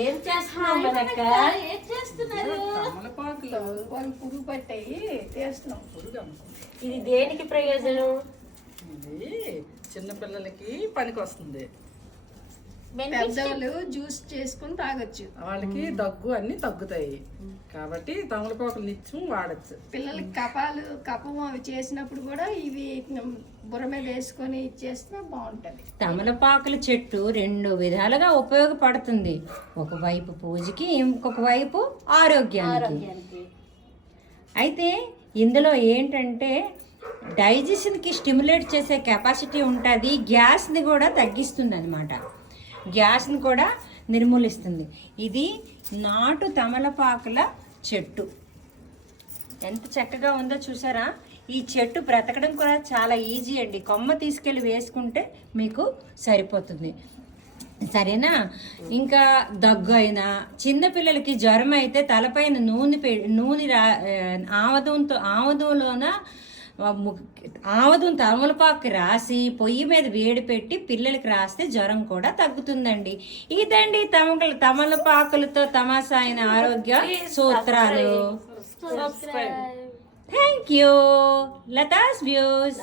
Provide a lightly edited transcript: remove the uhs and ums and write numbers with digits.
ఏం చేస్తున్నాం మనక్క? ఏం చేస్తున్నారు? తమలపాకులు వాళ్ళు పురుగు పట్టాయి చేస్తున్నాం. ఇది దేనికి ప్రయోజనం? ఇది చిన్నపిల్లలకి పనికి వస్తుంది. పెద్దవాళ్ళు జ్యూస్ చేసుకుని తాగొచ్చు. వాళ్ళకి దగ్గు అన్ని తగ్గుతాయి కాబట్టి తమలపాకులు నిత్యం వాడచ్చు. పిల్లలకి కపం అవి చేసినప్పుడు కూడా ఇవి బుర్ర మీద వేసుకొని ఇచ్చేస్తే బాగుంటది. తమలపాకుల చెట్టు రెండు విధాలుగా ఉపయోగపడుతుంది. ఒకవైపు పూజకి, ఇంకొక వైపు ఆరోగ్యానికి. అయితే ఇందులో ఏంటంటే డైజెషన్కి స్టిమ్యులేట్ చేసే కెపాసిటీ ఉంటుంది, గ్యాస్ని కూడా తగ్గిస్తుంది అనమాట. గ్యాస్ని కూడా నిర్మూలిస్తుంది. ఇది నాటు తమలపాకుల చెట్టు ఎంత చక్కగా ఉందో చూసారా. ఈ చెట్టు బ్రతకడం కూడా చాలా ఈజీ అండి. కొమ్మ తీసుకెళ్ళి వేసుకుంటే మీకు సరిపోతుంది. సరేనా? ఇంకా దగ్గు అయినా, చిన్నపిల్లలకి జ్వరం అయితే తలపైన నూనె ఆముదంలోన తమలపాకు రాసి పొయ్యి మీద వేడి పెట్టి పిల్లలకి రాస్తే జ్వరం కూడా తగ్గుతుందండి. ఇదండి తమలపాకులతో తమాషా అయిన ఆరోగ్య సూత్రాలు. Thank you. లతాస్ వ్యూస్.